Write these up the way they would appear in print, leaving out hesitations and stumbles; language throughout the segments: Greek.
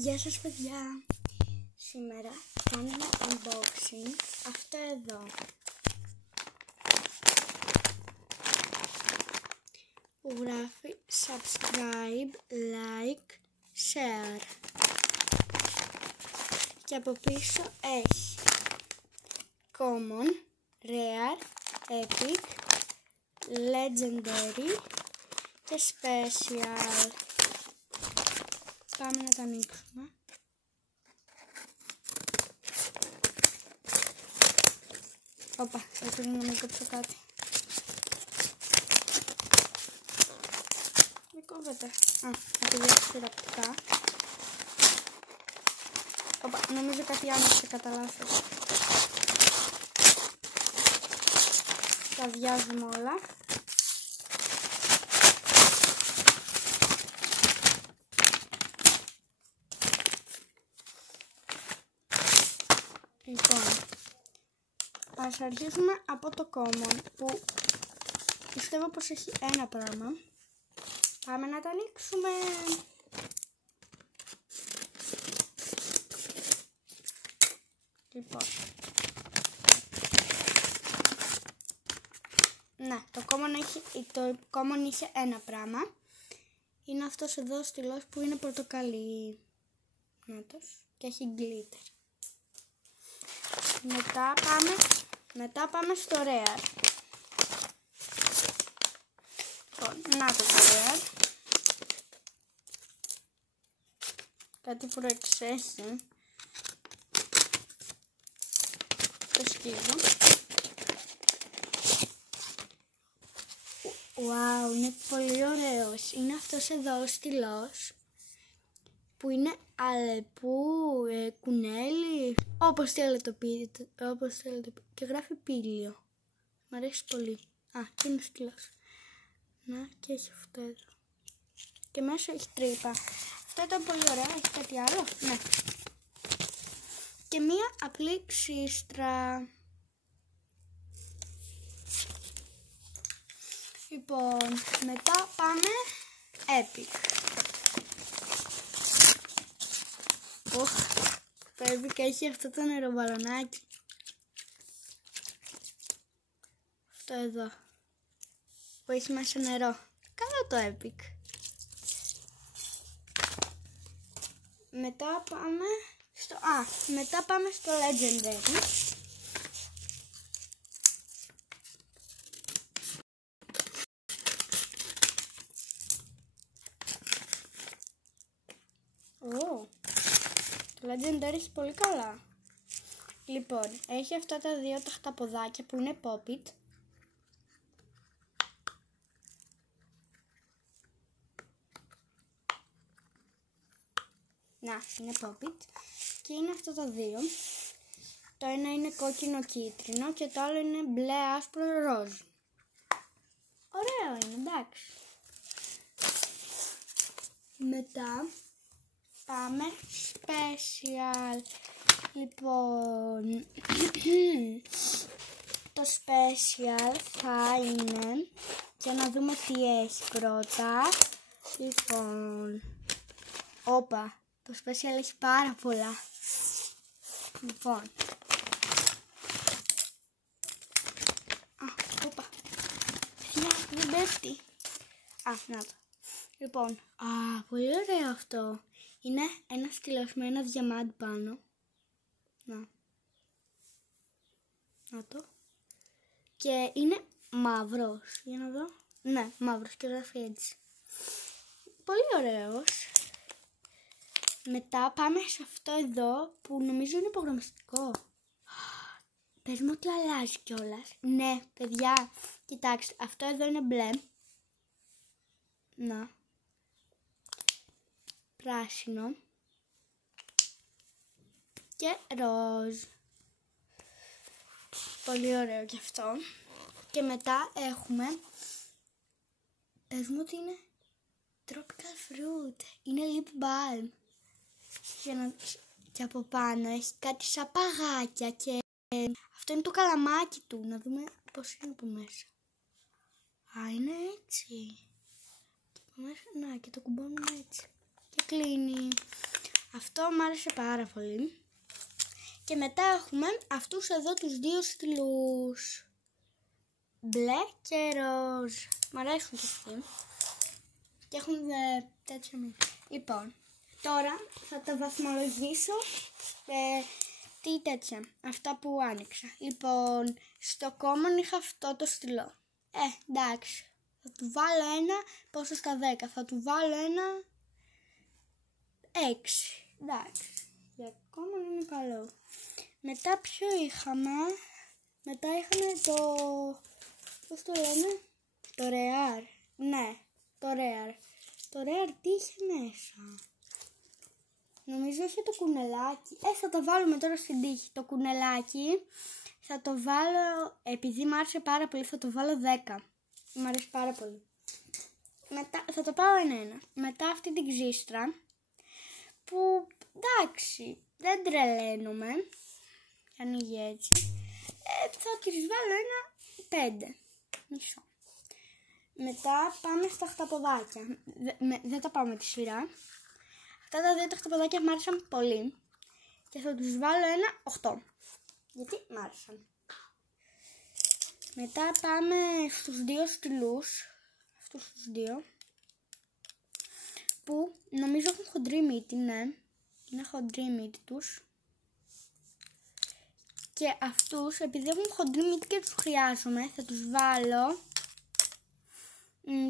Γεια σας παιδιά, σήμερα κάνουμε unboxing αυτό εδώ που γράφει subscribe, like, share και από πίσω έχει common, rare, epic, legendary και special. Πάμε να τα ανοίξουμε. Όπα, θα να μην κόψω κάτι. Δεν κόβεται. Επειδή έχει θεραπευτικά. Όπα, νομίζω κάτι άνοιξε κατά λάθος. Τα αδειάζουμε όλα. Λοιπόν, ας αρχίσουμε από το common που πιστεύω πως έχει ένα πράγμα. Πάμε να τα ανοίξουμε. Λοιπόν, ναι, το common είχε ένα πράγμα. Είναι αυτός εδώ στυλός που είναι πορτοκαλί. Νάτος, και έχει glitter. Μετά πάμε στο rare. Λοιπόν, να το rare. Κάτι που εξέχει. Το σκύβω. Wow, είναι πολύ ωραίος. Είναι αυτός εδώ ο στυλός που είναι αλεπού, κουνέλι, όπως θέλετε το πείτε, και γράφει πήλιο. Μ' αρέσει πολύ. Και είναι στυλός. Να, και έχει αυτό εδώ. Και μέσα έχει τρύπα. Αυτό ήταν πολύ ωραίο. Έχει κάτι άλλο? Ναι. Και μία απλή ξύστρα. Λοιπόν, μετά πάμε epic. Το epic έχει αυτό το νεροβαλονάκι. Αυτό εδώ που έχει μέσα νερό. Καλό το epic. Μετά πάμε στο legendary. Το legendary έχει πολύ καλά. Λοιπόν, έχει αυτά τα δύο τα χταποδάκια που είναι pop-it. Να, είναι pop-it. Και είναι αυτά τα δύο. Το ένα είναι κόκκινο κίτρινο και το άλλο είναι μπλε άσπρο ροζ. Ωραίο είναι, εντάξει. Μετά πάμε special. Λοιπόν, το special θα είναι, για να δούμε τι έχει πρώτα. Λοιπόν, όπα, το special έχει πάρα πολλά. Λοιπόν, όπα, δεν πέφτει. Να το. Λοιπόν, πολύ ωραίο αυτό. Είναι ένα στυλός με ένα διαμάντι πάνω. Να το. Και είναι μαύρος. Για να δω. Ναι, μαύρος και γράφει έτσι. Πολύ ωραίος. Μετά πάμε σε αυτό εδώ που νομίζω είναι υπογραμμιστικό. Πες μου ότι αλλάζει κιόλας. Ναι, παιδιά, κοιτάξτε. Αυτό εδώ είναι μπλε. Να. Πράσινο. Και ροζ. Πολύ ωραίο και αυτό. Και μετά έχουμε, πες μου ότι είναι tropical fruit. Είναι lip balm. Και από πάνω έχει κάτι σαν παγάκια. Και αυτό είναι το καλαμάκι του. Να δούμε πώς είναι από μέσα. Είναι έτσι. Και από μέσα, να, και το κουμπώνουμε έτσι. Και κλείνει. Αυτό Αυτό μου άρεσε πάρα πολύ. Και μετά έχουμε αυτούς εδώ τους δύο στυλούς. Μπλε και ροζ. Μ' αρέσουν και αυτοί. Και έχουν τέτοια μύτη. Λοιπόν, τώρα θα τα βαθμολογήσω τι τέτοια. Αυτά που άνοιξα. Λοιπόν, στο common είχα αυτό το στυλό. Εντάξει. Θα του βάλω ένα, πόσο στα 10. Θα του βάλω ένα 6. Εντάξει. Για common είναι καλό. Μετά ποιο είχαμε? Μετά είχαμε το... πώς το λένε? Το Rare. Ναι, το Rare. Το Rare τι είχε μέσα? Νομίζω είχε το κουνελάκι. Θα το βάλουμε τώρα στην τύχη. Το κουνελάκι θα το βάλω, επειδή μου άρεσε πάρα πολύ, θα το βάλω 10. Μου αρέσει πάρα πολύ. Μετά θα το πάω ένα-ένα. Μετά αυτή την ξύστρα, που εντάξει, δεν τρελαίνομαι. Ανοίγει έτσι. Θα της βάλω ένα 5. Μισό. Μετά πάμε στα χταποδάκια. Δεν τα πάω με τη σειρά. Αυτά τα δύο τα χταποδάκια μου άρεσαν πολύ. Και θα τους βάλω ένα 8. Γιατί μου άρεσαν. Μετά πάμε στους δύο στυλούς. Αυτούς τους δύο. Που νομίζω έχουν χοντρή μύτη, ναι. Είναι χοντρή μύτη τους. Και αυτούς, επειδή έχουν χοντρή μύτη και τους χρειάζομαι, θα τους βάλω...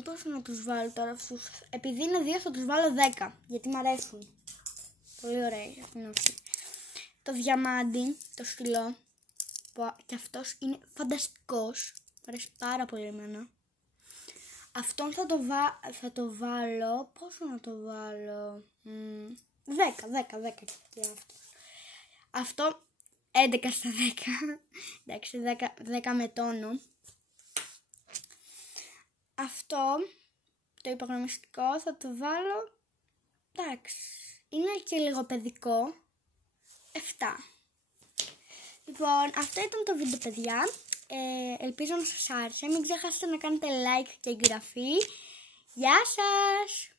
πώς να τους βάλω τώρα αυτούς? Επειδή είναι δύο θα τους βάλω 10, γιατί μου αρέσουν. Πολύ ωραία είναι αυτή. Το διαμάντι, το στυλό, που και αυτός είναι φανταστικός. Μου αρέσει πάρα πολύ εμένα. Αυτόν θα το βάλω, πόσο να το βάλω? 10 και αυτό. Αυτό 11 στα 10. Εντάξει, 10 με τόνο. Αυτό, το υπογραμμιστικό, θα το βάλω, εντάξει, είναι και λίγο παιδικό, 7. Λοιπόν, αυτό ήταν το βίντεο, παιδιά. Ελπίζω να σας άρεσε. Μην ξεχάσετε να κάνετε like και εγγραφή. Γεια σας!